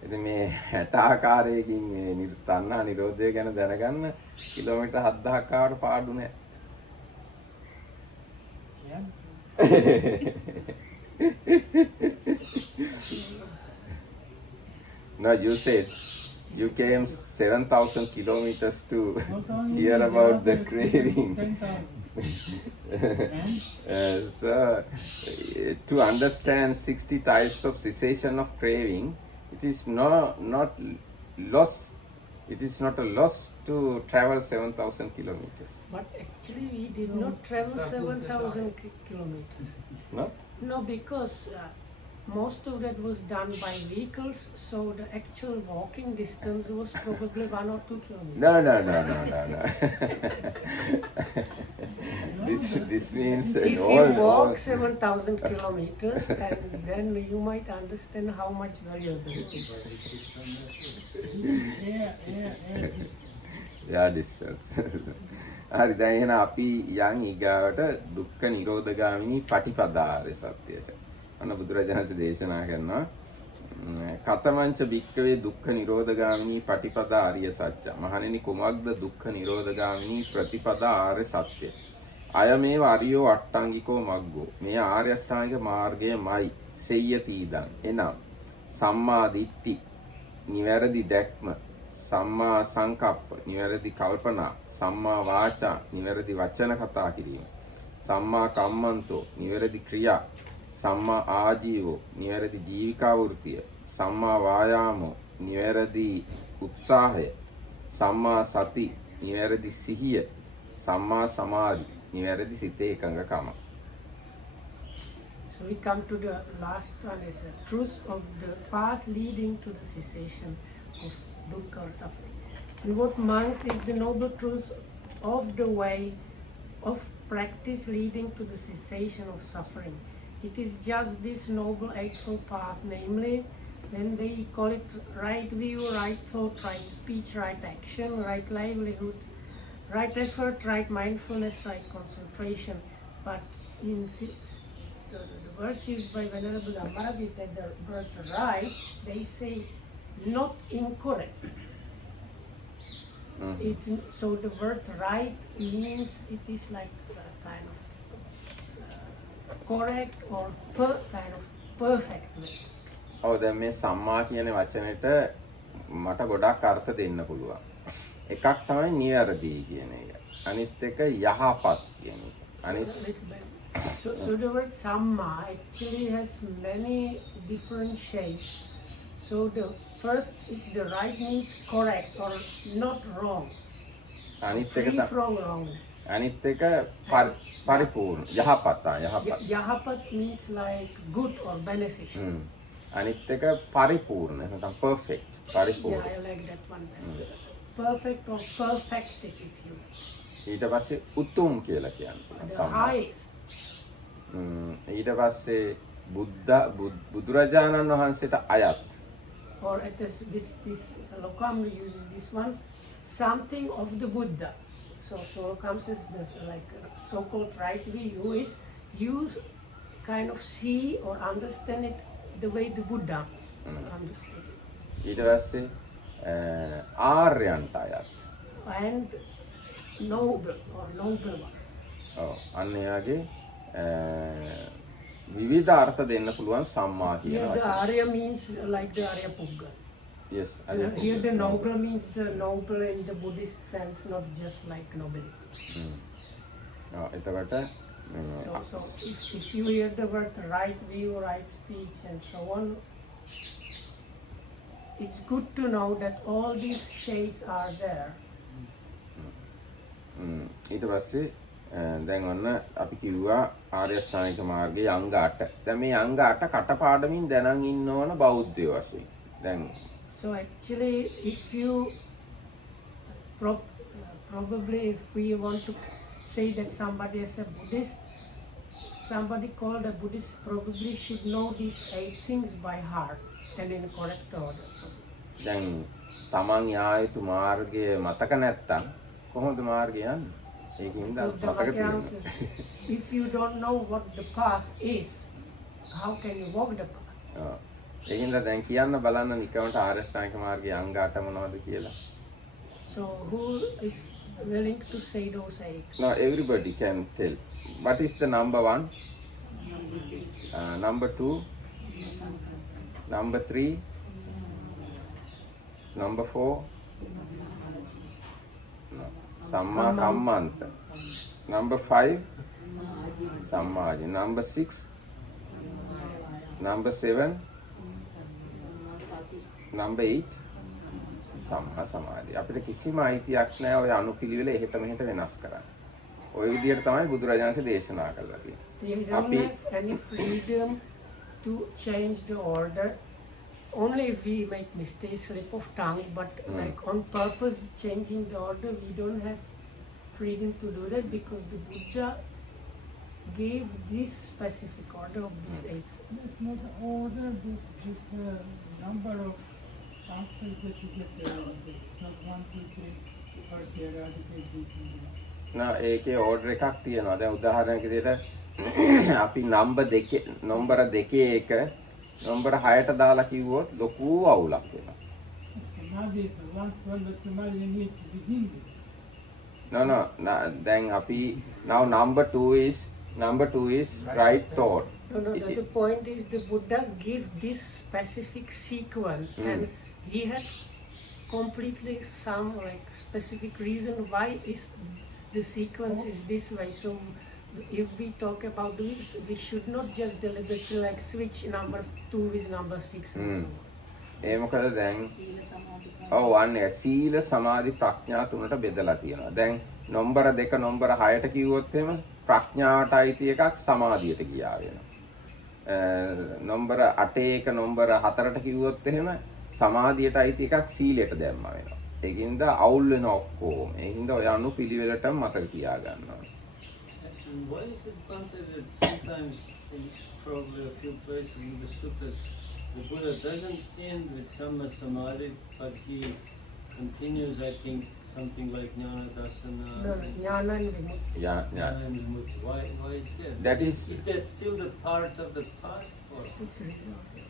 ඉතින් මේ 60 ආකාරයකින් මේ තණ්හා නිරෝධය ගැන දැනගන්න කිලෝමීටර් 7000ක් ආවට පාඩු නෑ. No, you said you came 7,000 kilometers to hear about the craving. So, to understand 60 types of cessation of craving, it is not loss. It is not a loss to travel 7,000 kilometers. But actually, we did not travel 7,000 kilometers. No? No, because most of that was done by vehicles, so the actual walking distance was probably 1 or 2 kilometers. No. This means If you walk 7,000 kilometers, and then you might understand how much valuable it is. Yeah, distance. හරි දැන් එහෙනම් අපි යන් ඊගාවට දුක්ඛ නිරෝධගාමිනී පටිපදාරේ සත්‍යයට. අන්න බුදුරජාණන් වහන්සේ දේශනා කරනවා කතමංච භික්ඛවේ දුක්ඛ නිරෝධගාමිනී පටිපදා ආර්ය සත්‍ය. මහණෙනි කුමක්ද දුක්ඛ නිරෝධගාමිනී ප්‍රතිපදා ආර්ය සත්‍ය? අයමේව අරියෝ අට්ටංගිකෝ මග්ගෝ. මේ ආර්ය අෂ්ටාංගික මාර්ගයමයි සෙය්‍යති ඉදං. එනම් සම්මා දිට්ඨි නිවැරදි දැක්ම, සම්මා සංකප්ප නිවැරදි කල්පනා, සම්මා වාචා නිවැරදි වචන කතා කිරීම, සම්මා කම්මන්තෝ නිවැරදි ක්‍රියා, සම්මා ආජීවෝ නිවැරදි ජීවිකා වෘත්තිය, සම්මා වායාමෝ නිවැරදි උත්සාහය, සම්මා සති නිවැරදි සිහිය, සම්මා සමාධි නිවැරදි සිතේ එකඟකම. So we come to the last one, is the truth of the path leading to the cessation of dukkha or suffering. And what monks is the noble truth of the way of practice leading to the cessation of suffering. It is just this noble eightfold path, namely, when they call it right view, right thought, right speech, right action, right livelihood, right effort, right mindfulness, right concentration. But in the words used by Venerable Amaravita, the word right, they say not incorrect. So the word right means it is like kind of correct or kind of perfect way. ඔව් දැන් මේ සම්මා කියන වචනෙට මට ගොඩක් අර්ථ දෙන්න පුළුවන්. එකක් තමයි නිවැරදි කියන එක. අනිත් එක යහපත් කියන එක. So the word samma actually has many different shapes. So the first, it's the right means correct or not wrong. Free from wrongness. අනිත් එක පරිපූර්ණ යහපත්. Yahapat means like good or beneficial. අනිත් එක පරිපූර්ණ නැත්නම් perfect. පරිපූර්ණ. Yeah, I like that one better. Perfect or perfected if you wish. ඊට පස්සේ උතුම් කියලා කියන්නේ. The highest. ඊට පස්සේ බුදුරජාණන් වහන්සේට අයත් or at this Lokam uses this one, something of the Buddha. So Lokam says the like so-called right view is you kind of see or understand it the way the Buddha understood it. ඊට පස්සේ ආර්යයන්ට අයත්. And noble ones. ඔව් අන්න ඒ වගේ විවිධ අර්ථ දෙන්න පුළුවන් සම්මා කියන Here the වචනේ. Arya means like the Arya Pugga. Yes. Here the noble means the noble in the Buddhist sense, not just like nobility. එතකොට So if you hear the word right view, right speech, and so on, it's good to know that all these shades are there. ඊට පස්සේ දැන් ඔන්න අපි කිව්වා ආර්ය අෂ්ටාංගික මාර්ගයේ අංග 8. දැන් මේ අංග 8 කටපාඩමින් දැනන් ඉන්න ඕන බෞද්ධයෝ වශයෙන්. දැන් So actually, if you probably if we want to say that somebody is a Buddhist, somebody called a Buddhist probably should know these 8 things by heart and in correct order. දැන් තමන් යා යුතු මාර්ගය මතක නැත්තම් කොහොමද මාර්ගය යන්නේ? ඒකින්ද Because the මතක Vakyana තියෙන්න. says, if you don't know what the path is, how can you walk the path? ඒකින්ද දැන් කියන්න බලන්න නිකමට ආර්ය අෂ්ටාංගික මාර්ගයේ අංග 8 මොනවද කියලා. So who is willing to say those 8? Now everybody can tell. What is the number 1? Number 2? Number 3? Number 4? No. Samma kammanta. Number 5? Sammaji. Number 6? Number 7? Number 8? සම්මා සමාධිය. අපිට කිසිම අයිතියක් නැහැ ඔය අනුපිළිවෙල එහෙට මෙහෙට වෙනස් කරන්න. ওই විදිහට තමයි බුදුරජාණන්සේ දේශනා කරලා තියෙන්නේ. You don't have any freedom to change the order. Only if we make mistakes, slip of tongue, but like on purpose changing the order, we don't have freedom to do that because the Buddha gave this specific order of these 8. It's not an order, it's just a number of aspects that you get there. It's not 1, 2, 3, first you eradicate this and that. ඒකේ ඕඩර් එකක් තියෙනවා. දැන් උදාහරණයක් විදිහට අපි නම්බර් 2 එක නම්බර 6ට දාලා කිව්වොත් ලොකු අවුලක් වෙනවා. Samadhi is the last one, but samadhi you need to begin with. No, then api now number 2 is right thought. No, the point is the Buddha gave this specific sequence and he had completely some like specific reason why is the sequence is this way. So if we talk about this, we should not just deliberately like switch number 2 with number 6 and so on. ඒ මොකද දැන් ඔව් අනේ සීල සමාධි ප්‍රඥා තුනට බෙදලා තියෙනවා. දැන් නම්බර 2 නම්බර 6ට කිව්වොත් එහෙම ප්‍රඥාවට අයිති එකක් සමාධියට ගියා වෙනවා. නම්බර 8 එක නම්බර 4ට කිව්වොත් එහෙම සමාධියට අයිති එකක් සීලයට දැම්මා වෙනවා. ඒකින්ද අවුල් වෙන ඔක්කොම. ඒ හින්දා ඔය අනුපිළිවෙලටම මතක තියාගන්න ඕනේ. And why is it Bhante that sometimes in probably a few places in the suttas the Buddha doesn't end with Samma Samadhi but he continues, I think, something like Jnana Dasana. Jnana and Vimutti. Yeah. And Vimutti. Why is that? That is that still the part of the path? Or?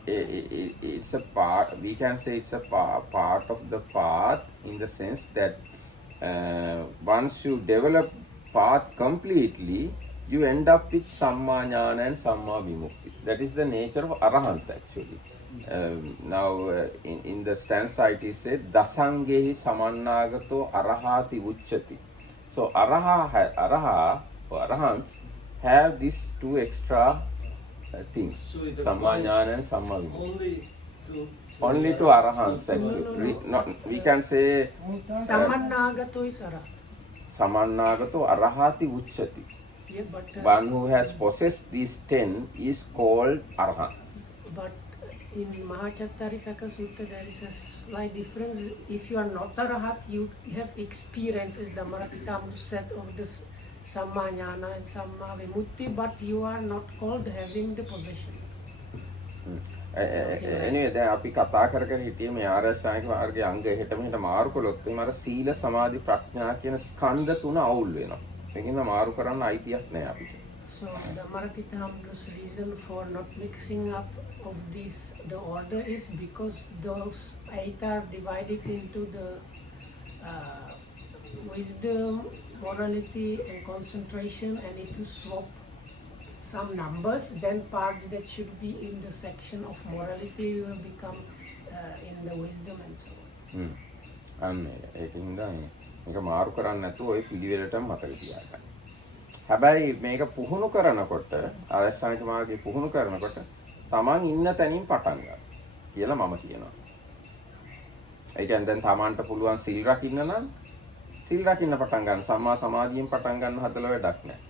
it's a part, we can say it's a part of the path in the sense that once you develop path completely, you end up with Samma Jnana and Samma Vimukti. That is the nature of Arahant actually. Now in the stanza it is said Dasangehi Samannagato Arahati Uchchati. So Araha or Arahants have these 2 extra things. So Samma Jnana and Samma Vimukti. Only to Arahants actually. We can say Samannagato is Arahat. Samannagato Arahati Uchchati. Yeah, but One who has possessed these 10 is called Arahant. But in Mahachattarisaka Sutta there is a slight difference. If you are not Arahat, you have experience, as the Marathitamru said, of this Samma Jnana and Samma Vimutti, but you are not called having the possession. anyway දැන් අපි කතා කර කර හිටියේ මේ ආර්යශ්‍රාණික මාර්ගයේ අංග එහෙට මෙහෙට මාරු කළොත් එහෙනම් අර සීල සමාධි ප්‍රඥා කියන ස්කන්ධ තුන අවුල් වෙනවා. ඒකින්ද මාරු කරන්න අයිතියක් නැහැ අපිට. So the Marakitham's reason for not mixing up of these, the order is because those 8 are divided into the wisdom, morality and concentration, and if you swap some numbers, then parts that should be in the section of morality will become in the wisdom and so on. අන්න ඒකින්ද මේක මාරු කරන්නේ නැතුව ওই පිළිවෙලටම මතක තියාගන්න. හැබැයි මේක පුහුණු කරනකොට ආරෂ්ඨානික මාර්ගයේ පුහුණු කරනකොට Taman ඉන්න තැනින් පටන් ගන්න කියලා මම කියනවා. ඒ කියන්නේ දැන් Tamanට පුළුවන් සිල් රකින්න නම් සිල් රකින්න පටන් ගන්න. සම්මා සමාධියෙන් පටන් ගන්න හදලා වැඩක් නැහැ.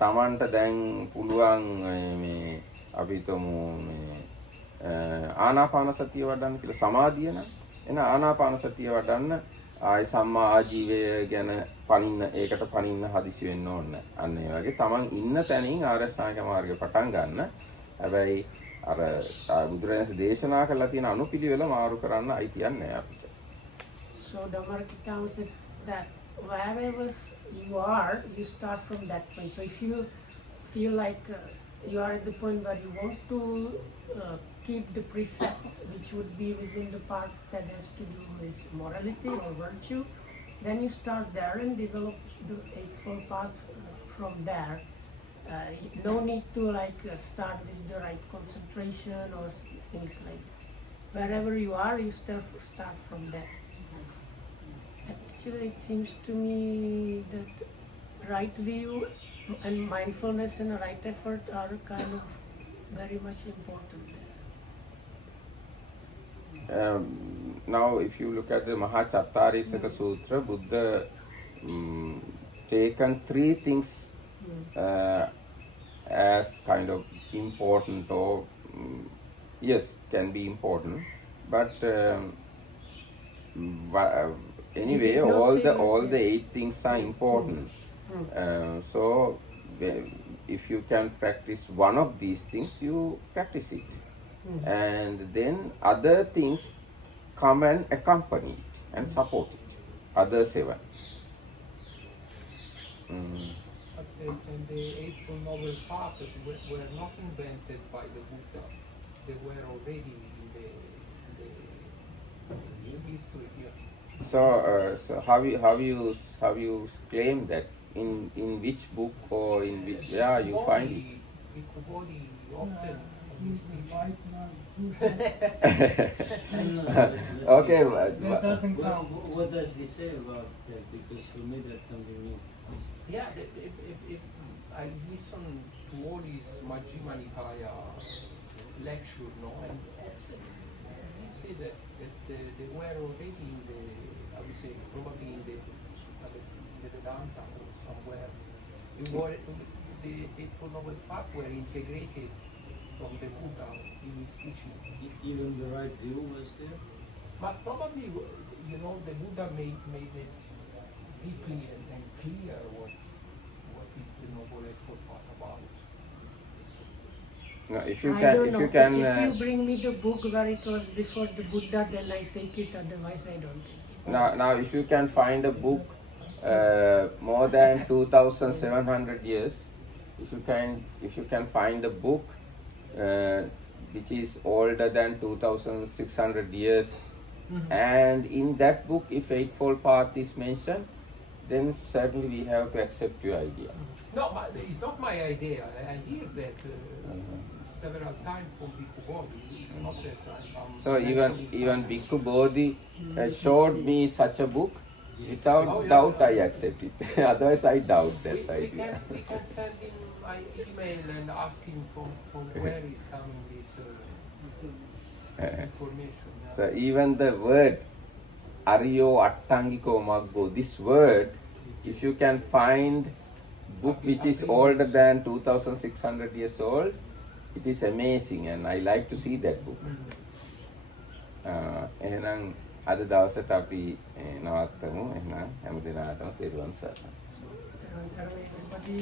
Tamanට දැන් පුළුවන් මේ අපි හිතමු මේ ආනාපාන සතිය වඩන්න කියලා සමාධිය නම් එන ආනාපාන සතිය වඩන්න ආයි සම්මා ආජීවය ගැන පණින්න ඒකට පණින්න හදිසි වෙන්න ඕනේ. අන්න ඒ වගේ Taman ඉන්න තැනින් ආර්යශ්‍රාණික මාර්ගය පටන් ගන්න. හැබැයි අර බුදුරජාණන් දේශනා කරලා තියෙන අනුපිළිවෙල මාරු කරන්න අයිතියක් නැහැ අපිට. So the Marakittam said that wherever you are, you start from that point. So if you feel like you are at the point where you want to keep the precepts, which would be within the part that has to do with morality or virtue, then you start there and develop the Eightfold Path from there. No need to start with the right concentration or things like that. Wherever you are, you start from there. Actually, it seems to me that right view and mindfulness and right effort are kind of very much important. Now, if you look at the Maha Sutra, Buddha taken 3 things as kind of important, or yes, can be important, but anyway, all the 8 things are important. So if you can practice one of these things, you practice it, and then other things come and accompany it and support it. Other 7. And the Eightfold Noble Path were not invented by the Buddha. They were already in the history here. So how you claim that? In which book or in which you find it? Body often Okay, That doesn't count. What does he say about that? Because for me that's something new. Yeah, if I listen to all his Majjhima Nikaya lecture, and he said that they were already in the, I would say, probably in the Vedanta or somewhere. The Eightfold Noble Path were integrated from the Buddha in his teaching. Even the right view was there? But probably, the Buddha made it deeply and clear what is the Noble Eightfold Path about. No, if I don't know. can, if you bring me the book where it was before the Buddha, then I take it. Otherwise, I don't take it. now if you can find a book more than 2,700 years, if you can find a book which is older than 2,600 years, and in that book if Eightfold Path is mentioned, then certainly we have to accept your idea. No, but it's not my idea. I hear that several times from Bhikkhu Bodhi. It's not that I'm So even Bhikkhu Bodhi showed me such a book. Without doubt, I accept it. Otherwise, I doubt that idea. We can send him my email and ask him from where is coming this information. So even the word Ariyo Attangiko Maggo, this word, if you can find book which is older than 2,600 years old, it is amazing, and I like to see that book. එහෙනම් අද දවසට අපි නවත්තමු. එහෙනම් හැම දිනකටම තෙරුවන් සරණයි. Everybody.